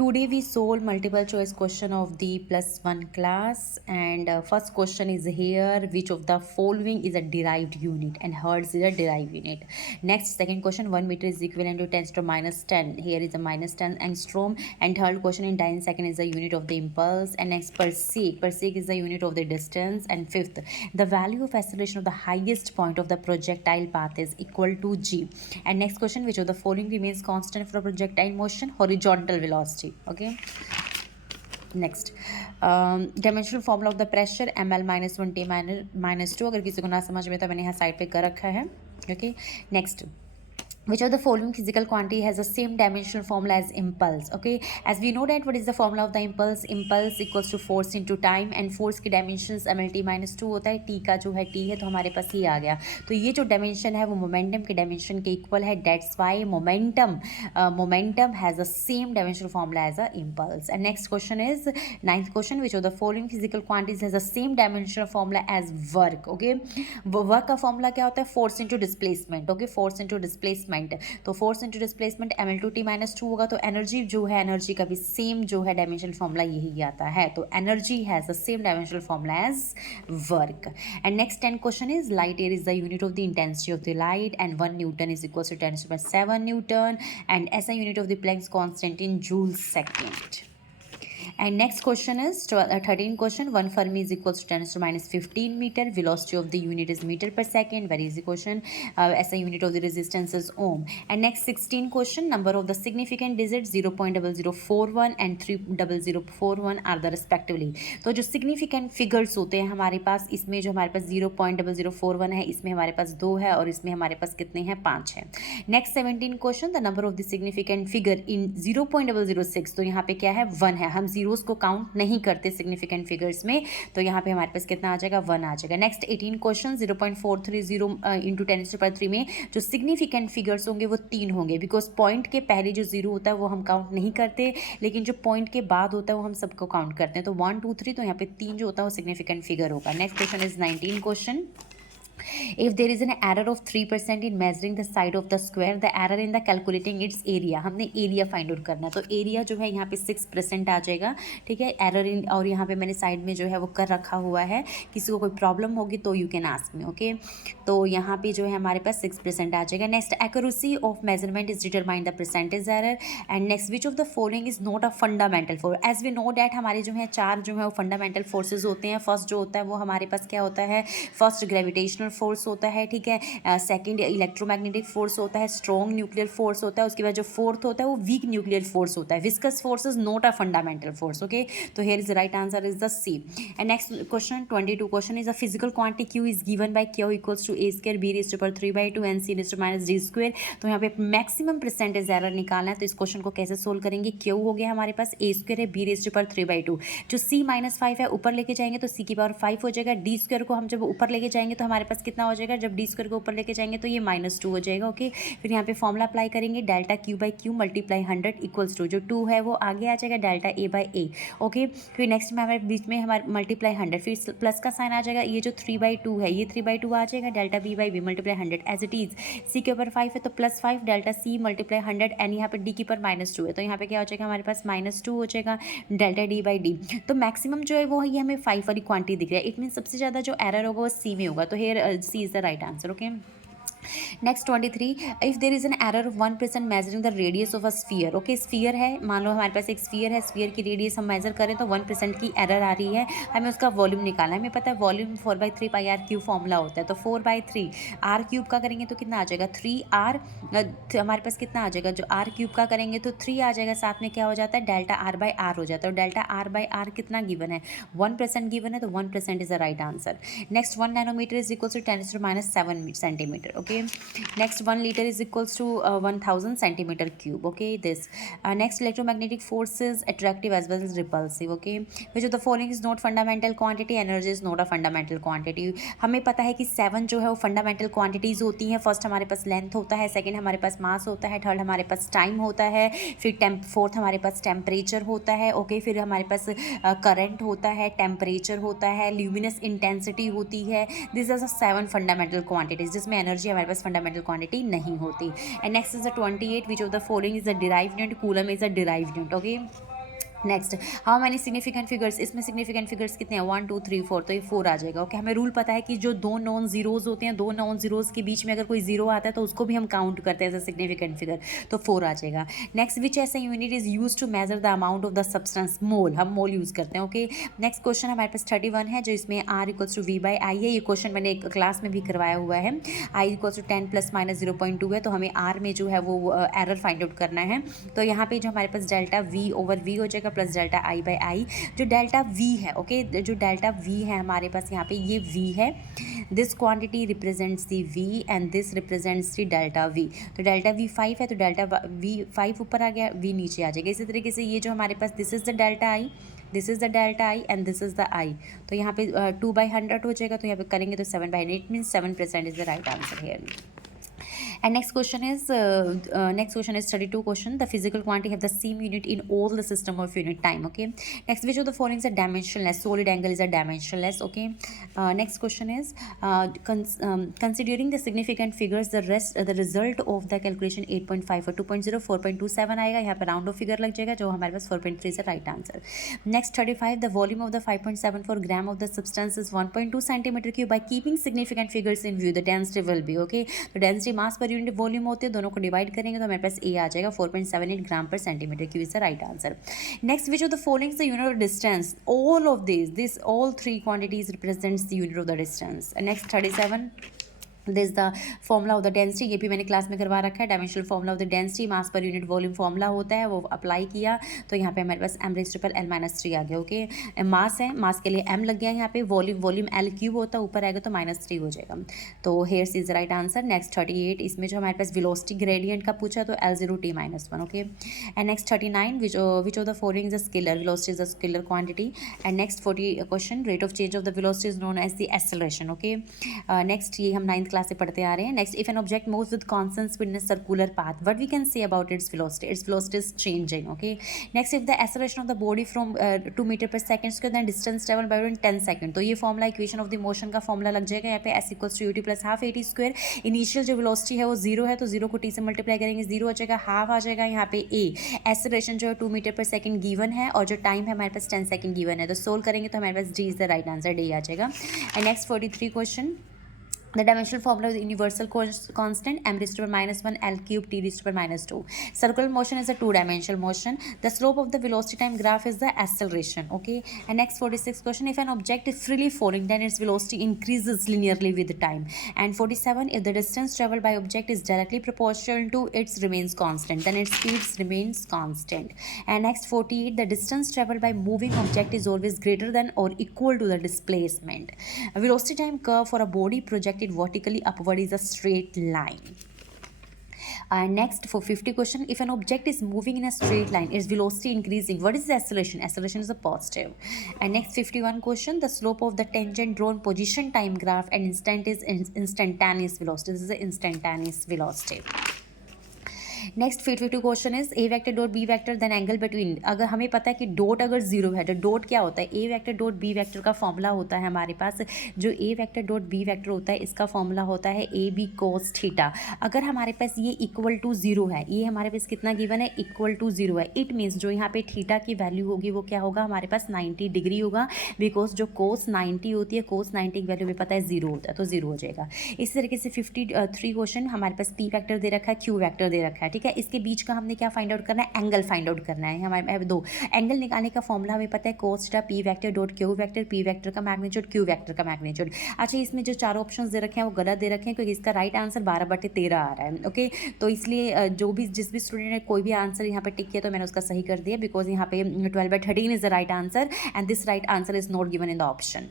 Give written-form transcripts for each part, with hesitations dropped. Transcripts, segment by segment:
Today we solve multiple choice question of the +1 class, and first question is here: which of the following is a derived unit? And Hertz is a derived unit. Next, second question: 1 meter is equivalent to 10 to minus 10. Here is a minus 10 angstrom. And third question in 10 second is the unit of the impulse. And next, parsec is the unit of the distance. And fifth, the value of acceleration of the highest point of the projectile path is equal to g. And next question: which of the following remains constant for projectile motion? Horizontal velocity. Okay. Next dimensional formula of the pressure ml -1 T minus 2. अगर किसी को ना समझ में तो मैंने यहाँ side पे कर रखा है. Okay. Next, which of the following physical quantity has the same dimensional formula as impulse? Okay, as we know that what is the formula of the impulse equals to force into time, and force की dimensions mlt -2 होता है. t का जो है t है तो हमारे पास ये आ गया. तो ये जो dimension है वो momentum के dimension के equal है. That's why momentum has the same dimensional formula as a impulse. And next question is ninth question: which of the following physical quantities has the same dimensional formula as work? Okay, work का formula क्या होता है? force into displacement. Okay, force into displacement. तो force into displacement ml/t -2 होगा. तो energy जो है, energy का भी सेम जो है डायमेंशनल फॉर्मूला यही आता है. तो energy has the same dimensional formula as work. And next 10 question is light year is the unit of the intensity of the light, and 1 newton is equal to 10⁻7 newton, and SI unit of the Planck's constant in joule second. And next question is 13 question: 1 Fermi is equals to 10⁻15 meter. Velocity of the unit is meter per second. Very easy question. SI unit of the resistance is ohm. And next 16 question: number of the significant digits 0.0041 and 30041 are the respectively. तो जो significant figures होते हैं हमारे पास, इसमें जो हमारे पास 0.0041 है, इसमें हमारे पास 2 है, और इसमें हमारे पास कितने हैं? 5 है. Next 17 question: the number of the significant figure in 0.006. तो यहाँ पे क्या है? 1 है. हम जीरोस को काउंट नहीं करते सिग्निफिकेंट फिगर्स में, तो यहाँ पे हमारे पास कितना आ जाएगा? 1 आ जाएगा. नेक्स्ट 18 क्वेश्चन: 0.430 इंटू 10⁻³ में जो सिग्निफिकेंट फिगर्स होंगे वो 3 होंगे, बिकॉज पॉइंट के पहले जो 0 होता है वो हम काउंट नहीं करते, लेकिन जो पॉइंट के बाद होता है वो हम सबको काउंट करते हैं. तो 1 2 3, तो यहाँ पे 3 जो होता है वो सिग्निफिकेंट फिगर होगा. Next question is 19 question: if there is an error of 3% in measuring the side of the square, the error in the calculating its area. हमने एरिया फाइंड आउट करना है, तो एरिया जो है यहाँ पे 6% आ जाएगा. ठीक है, एरर इन, और यहाँ पे मैंने साइड में जो है वो कर रखा हुआ है. किसी को कोई प्रॉब्लम होगी तो you can ask me. Okay, तो यहाँ पे जो है हमारे पास 6% आ जाएगा. Next, accuracy of measurement is determine the percentage error. And next, which of the following is not a fundamental force? As we know that हमारे जो है 4 जो है वो फंडामेंटल फोर्सेज होते हैं. फर्स्ट जो होता है वो हमारे पास क्या होता है? फर्स्ट ग्रेविटेशनल फोर्स होता है. ठीक है, सेकंड इलेक्ट्रोमैग्नेटिक फोर्स होता है, स्ट्रॉन्ग न्यूक्लियर फोर्स होता है. उसके बाद जो फोर्थ होता है वो वीक न्यूक्लियर फोर्स होता है. Viscous force is not a fundamental force. Okay, तो here is right answer is the C. And next question 22 question is a physical quantity Q is given by Q equals to a² b⁻³ and c⁻d². तो यहाँ पे maximum percentage error निकालना है. तो इस question को कैसे सोल्व करेंगे? क्यू हो गया हमारे पास, a² है, b⁻³. जो c-5 है ऊपर लेके जाएंगे तो c⁻5 हो जाएगा. d² को हम जब ऊपर लेके जाएंगे तो हमारे पास कितना हो जाएगा? जब d² को ऊपर लेके जाएंगे तो ये -2 हो जाएगा. ओके, फिर यहाँ पे फॉर्मूला अप्लाई करेंगे, delta Q/Q multiply 100 equals to जो 2 है वो आगे आ जाएगा, डेल्टा A/A. ओके, फिर नेक्स्ट में हमारे बीच में हमारे मल्टीप्लाई 100, फिर प्लस का साइन आ जाएगा. ये जो 3/2 है ये 3/2 आ जाएगा, delta B/B multiply 100 as it is. C के ऊपर 5 है तो +5 डेल्टा C मल्टीप्लाई 100, एंड यहाँ पे D के ऊपर -2 है तो यहाँ पे क्या हो जाएगा हमारे पास? -2 हो जाएगा, डेल्टा D/D. तो मैक्सिमम जो है वो ये हमें 5 वाली क्वांटिटी दिख रहा है. इट मीन सबसे ज़्यादा जो एरर होगा वो C में होगा. तो here C is the right answer. Okay, next 23, if there is an error of 1% measuring the radius of a sphere. Okay, sphere है, मान लो हमारे पास एक स्फीयर है, स्फीयर की रेडियस हम मेजर करें तो 1% की एरर आ रही है. हमें उसका वॉल्यूम निकालना है. हमें पता है वॉल्यूम 4/3 πr³ फॉर्मूला होता है. तो 4/3 r³ का करेंगे तो कितना आ जाएगा? 3r. हमारे पास कितना आ जाएगा? जो r³ का करेंगे तो 3 आ जाएगा, साथ में क्या हो जाता है? डेल्टा r/r हो जाता है. और डेल्टा r/r कितना गिवन है? 1% गिवन है, तो 1% is the right answer. Next 1 nanometre is equal to 10⁻7 centimetre. Okay, next 1 liter is equals to 1000 centimeter cube. Okay, this next, electromagnetic force is attractive as well as repulsive. Okay, which of the following is not fundamental quantity? Energy is not a fundamental quantity. हमें पता है कि 7 जो है वो fundamental quantities होती हैं. First हमारे पास लेंथ होता है, सेकंड हमारे पास मास होता है, थर्ड हमारे पास टाइम होता है, फिर फोर्थ हमारे पास टेम्परेचर होता है. ओके, फिर हमारे पास करंट होता है, टेम्परेचर होता है, ल्यूमिनस इंटेंसिटी होती है. This are the 7 fundamental quantities, जिसमें एनर्जी हमारे पास फंडामेंटल क्वांटिटी नहीं होती. And next is the 28, which of the following is a derived unit? Coulomb is a derived unit. Okay, next, how many significant figures, इसमें significant figures कितने हैं, 1 2 3 4, तो ये 4 आ जाएगा। ओके, हमें रूल पता है कि जो दो नॉन जीरोज होते हैं, दो नॉन जीरोज के बीच में अगर कोई जीरो आता है तो उसको भी हम काउंट करते हैं एज अ सिग्निफिकेंट फिगर, तो 4 आ जाएगा। Next, which SI unit is use to measure the amount of the substance, mole, हम मोल यूज करते हैं। ओके, नेक्स्ट क्वेश्चन हमारे पास 31 है, जो इसमें r equals to V by I है। ये क्वेश्चन मैंने एक क्लास में भी करवाया हुआ है। i equals to 10 plus minus 0.2 है, तो हमें r में जो है वो एरर फाइंड आउट करना है। तो यहाँ पे जो हमारे पास डेल्टा v ओवर v हो जाएगा plus delta i by I. जो डेल्टा v है, ओके, जो डेल्टा v है हमारे पास यहाँ पे ये v है, this quantity represents the v and this represents the delta v। तो डेल्टा v 5 है, तो डेल्टा v 5 ऊपर आ गया, v नीचे आ जाएगा। इसी तरीके से ये जो हमारे पास this is the delta i, this is the delta I and this is the I, तो यहाँ पे 2/100 हो जाएगा, तो यहाँ पे करेंगे तो 7/100, it means 7% is the right answer here. And next question is 32 question. The physical quantity have the same unit in all the system of unit time. Okay. Next, which of the following is a dimensionless? Solid angle is a dimensionless. Okay. Next question is considering the significant figures, the result of the calculation 8.5 or 2.0 4.27 आएगा। यहाँ पे round of figure लग जाएगा, जो हमारे पास 4.3 is the right answer. Next 35, the volume of the 5.74 gram of the substance is 1.2 centimeter cube. By keeping significant figures in view, the density will be, okay, तो density mass per unit volume होते हैं, दोनों को divide करेंगे तो हमारे पास ए आ जाएगा, 4.78 ग्राम पर centimetre cube is the right answer. Next, which of the following is the unit of distance? All of this all three quantities represents the unit of the distance. Next 37, this the formula of the density, ये भी मैंने class में करवा रखा है। Dimensional formula of the density, mass per unit volume formula होता है, वो अप्लाई किया तो यहाँ पे हमारे पास m रेज़ टू पर L-3 आ गया। ओके, मास है, मास के लिए m लग गया यहाँ पे, वॉल्यूम L क्यूब होता है, ऊपर आएगा तो -3 हो जाएगा, तो here is right answer. Next 38, इसमें जो हमारे पास वेलोसिटी ग्रेडियंट का पूछा तो L0t-1। Okay, and next 39, which of the following is a scalar, velocity is a scalar quantity. And next 40 question, rate of change of the velocity is known as the acceleration. Okay, next ये हम 9th class से पढ़ते आ रहे हैं। Next, if an object moves with constant speed in a circular path, what we can say about its velocity is changing. Okay, next, if the acceleration of the body from 2 metre per second square then distance travel by 10 second, तो ये formula equation of the motion का formula लग जाएगा यहाँ पे, s equals to ut plus half at square. Initial जो velocity है वो 0 है, तो 0 को t से मल्टीप्लाई करेंगे, 0 हो जाएगा, हाफ आ जाएगा यहाँ पे a। एक्सेलरेशन जो है 2 मीटर पर सेकंड गिवन है और जो टाइम है हमारे पास 10 सेकंड गिवन है, तो सोल्व करेंगे तो हमारे पास d is the right answer, d आ जाएगा। And next 43 question, the dimensional formula of the universal constant m raised to the -1 L cube t raised to the -2. Circular motion is a two-dimensional motion. The slope of the velocity time graph is the acceleration. Okay, and next 46 question, if an object is freely falling then its velocity increases linearly with time. And 47, if the distance traveled by object is directly proportional to its remains constant then its speeds remains constant. And next 48, the distance traveled by moving object is always greater than or equal to the displacement. A velocity time curve for a body projected vertically upward is a straight line. Next for 50 question, if an object is moving in a straight line, its velocity increasing, what is the acceleration? Acceleration is a positive. And next 51 question, the slope of the tangent drawn position time graph and instantaneous velocity. This is the instantaneous velocity. Next 52 question is A vector dot B vector then angle between. अगर हमें पता है कि dot अगर zero है तो dot क्या होता है, ए वेक्टर डॉट बी वेक्टर का फॉर्मूला होता है हमारे पास, जो A vector dot B vector होता है इसका फॉर्मूला होता है ए बी कोस थीटा। अगर हमारे पास ये इक्वल टू जीरो है, ये हमारे पास कितना गिवन है, इक्वल टू जीरो है, इट मीन्स जो यहाँ पे थीटा की वैल्यू होगी वो क्या होगा, हमारे पास 90 डिग्री होगा, बिकॉज जो कोस 90 होती है, कोस 90 की वैल्यू भी पता है जीरो होता है, तो जीरो हो जाएगा। इसी तरीके से 53 क्वेश्चन, हमारे पास पी वेक्टर दे रखा है, क्यू वेक्टर दे रखा है, ठीक है। इसके बीच का हमने क्या फाइंड आउट करना है, एंगल फाइंड आउट करना है। हमारे दो एंगल निकालने का फॉर्मूला हमें पता है, cos theta P vector dot Q vector, P vector का मैग्नीट्यूड क्यू वेक्टर का मैग्नीट्यूड। अच्छा, इसमें जो चारों ऑप्शंस दे रखे हैं वो गलत दे रखे हैं, क्योंकि इसका राइट आंसर 12/13 आ रहा है। ओके, तो इसलिए जिस भी स्टूडेंट ने कोई भी आंसर यहाँ पे टिक किया तो मैंने उसका सही कर दिया, बिकॉज यहाँ पे 12/13 is the right answer and this right answer is not given in the option.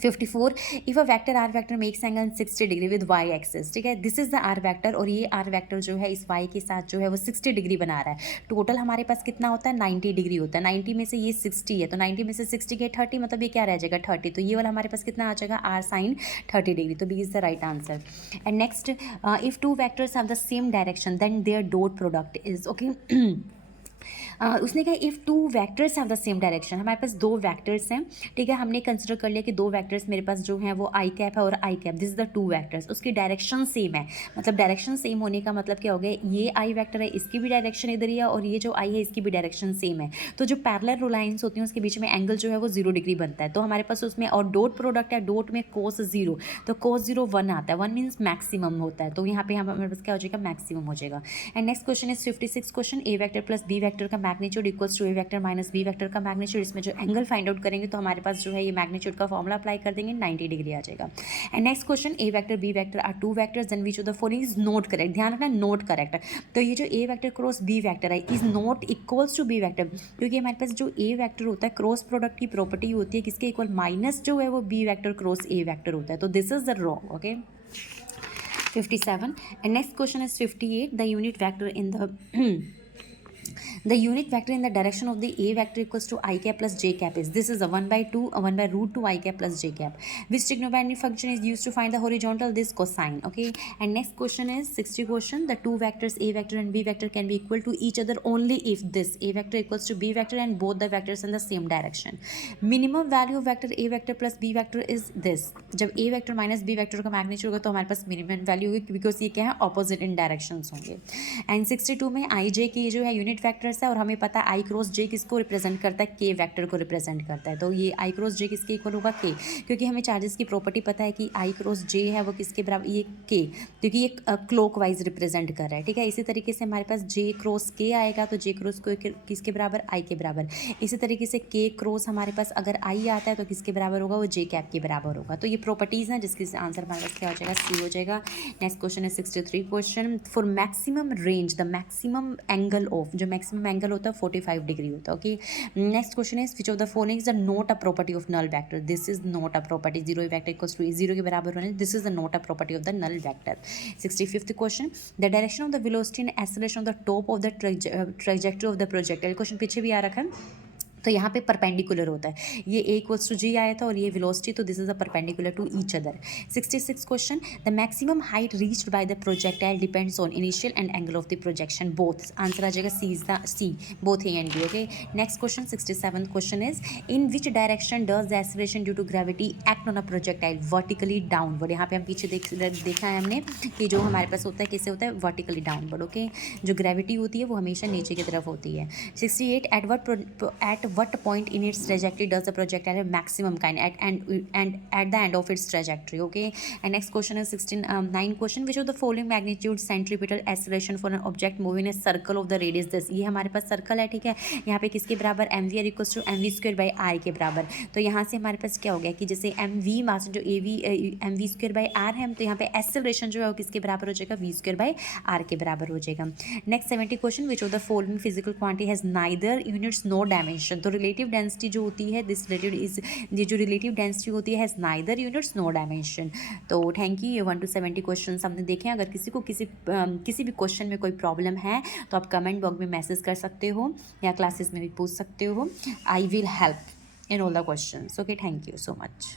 54, if a vector R vector makes angle 60 degree with Y axis, ठीक है, this is the R vector और ये are vector जो है इस Y के साथ जो है वो 60 डिग्री बना रहा है। टोटल हमारे पास कितना होता है, 90 डिग्री होता है। 90 में से ये 60 है, तो 90 में से 60 के 30, मतलब ये क्या रह जाएगा 30, तो ये वाला हमारे पास कितना आ जाएगा, आर साइन 30 डिग्री, तो B is the right answer. And next, if two vectors have the same direction then their dot product is, okay, उसने कहा if two vectors have the same direction, हमारे पास दो वैक्टर्स हैं, ठीक है, हमने कंसिडर कर लिया कि दो वैक्टर्स मेरे पास जो हैं वो आई कैप है और I cap, this is the two vectors, उसकी डायरेक्शन सेम है, मतलब डायरेक्शन सेम होने का मतलब क्या हो गया, ये आई वैक्टर है इसकी भी डायरेक्शन इधर ही है और ये जो आई है इसकी भी डायरेक्शन सेम है, तो जो पैरेलल लाइन्स होती हैं उसके बीच में एंगल जो है वो 0 डिग्री बनता है, तो हमारे पास उसमें और डॉट प्रोडक्ट है, डॉट में कोस 0, तो कोस 0 1 आता है, 1 मीन्स मैक्सिमम होता है, तो यहाँ पे हमारे पास क्या हो जाएगा, मैक्सिमम हो जाएगा। And next question is 56 question, A vector plus B vector का magnitude equals to A vector minus B vector का मैग्नीट्यूड, इसमें जो एंगल फाइंड आउट करेंगे तो हमारे पास जो है ये मैग्नीट्यूड का फॉर्मूला अप्लाई कर देंगे, 90 डिग्री आ जाएगा। And next question, A vector B vector are two vectors then which of the following is not correct, ध्यान रखना नॉट करेक्ट, तो ये जो A vector cross B vector है is not equals to B vector, क्योंकि हमारे पास जो A vector होता है क्रॉस प्रोडक्ट की प्रॉपर्टी होती है किसके इक्वल, माइनस जो है वो B vector cross A vector होता है, तो this is the wrong, okay. 57 and next question is 58, the unit vector in the the unit vector in the direction of the a vector equals to I cap plus j cap is, this is a 1 by root 2 I cap plus j cap, which trigonometric function is used to find the horizontal, this cosine, okay. And next question is 60 question, the two vectors a vector and b vector can be equal to each other only if this a vector equals to b vector and both the vectors in the same direction, minimum value of vector a vector plus b vector is this, जब a vector minus b vector का magnitude होगा तो हमारे पास minimum value होगी, because ये क्या है, opposite in directions होंगे। एंड 62 में आई जे की जो है यूनिट वैक्टर्स है और हमें पता है आई क्रॉस जे किसको रिप्रेजेंट करता है, के वेक्टर को रिप्रेजेंट करता है, तो ये आई क्रॉस जे किसके इक्वल होगा, के, क्योंकि हमें चार्जेस की प्रॉपर्टी पता है कि आई क्रॉस जे है वो किसके बराबर, ये के, क्योंकि ये क्लॉक वाइज रिप्रेजेंट कर रहा है, ठीक है। इसी तरीके से हमारे पास जे क्रॉस के आएगा तो जे क्रॉस को किसके बराबर, आई के बराबर, इसी तरीके से के क्रॉस हमारे पास अगर आई आता है तो किसके बराबर होगा, वो जे कैप के बराबर होगा, तो ये प्रॉपर्टीज़ हैं जिसके आंसर हमारे पास क्या हो जाएगा, सी हो जाएगा। नेक्स्ट क्वेश्चन है 63 question, for maximum range the maximum angle of, जो मैक्सिमम एंगल होता है 45 डिग्री होता है, okay. Next question is which of the following is not a property of null vector, this is not a property, zero vector equals to 0 के बराबर होने, this is not a property of the null vector. 65th question, the direction of the velocity and acceleration of the top of the trajectory of the projectile, question पीछे भी आ रखा है, तो यहाँ पे परपेंडिकुलर होता है, ये ए इक्वल्स टू जी आया था और ये वेलोसिटी, तो this is a perpendicular to each other. 66 question, the maximum height reached by the projectile depends on initial and angle of the projection both, answer आ जाएगा C is the C, both A and B, okay. Next question 67 question is in which direction does the acceleration due to gravity act on a projectile vertically downward, यहाँ पे हम पीछे देखा है हमने कि जो हमारे पास होता है कैसे होता है, वर्टिकली डाउनवर्ड, ओके। जो ग्रेविटी होती है वो हमेशा नीचे की तरफ होती है। 68 eight what point in its trajectory does the projectile have maximum kind and at the end of its trajectory, okay. And next question is 9 question, which of the following magnitude centripetal acceleration for an object moving in a circle of the radius this, ये हमारे पास circle है, ठीक है, यहाँ पे किसके बराबर, M V R equals to M V square by R के बराबर, तो यहाँ से हमारे पास क्या हो गया कि जैसे एम वी मास जो A V M V square by R है, तो यहाँ पे एक्सेलरेशन जो है वो किसके बराबर हो जाएगा, वी स्क्वायर बाई आर के बराबर हो जाएगा। Next 70 question, which of the following physical quantity has neither units no dimension, तो रिलेटिव डेंसिटी जो होती है, दिस रिलेटिव इज, ये जो रिलेटिव डेंसिटी होती है has neither units no dimension. तो थैंक यू, ये 1 to 70 क्वेश्चन हमने देखे। अगर किसी को किसी भी क्वेश्चन में कोई प्रॉब्लम है तो आप कमेंट बॉक्स में मैसेज कर सकते हो या क्लासेस में भी पूछ सकते हो, I will help in all the question, okay. Thank you so much.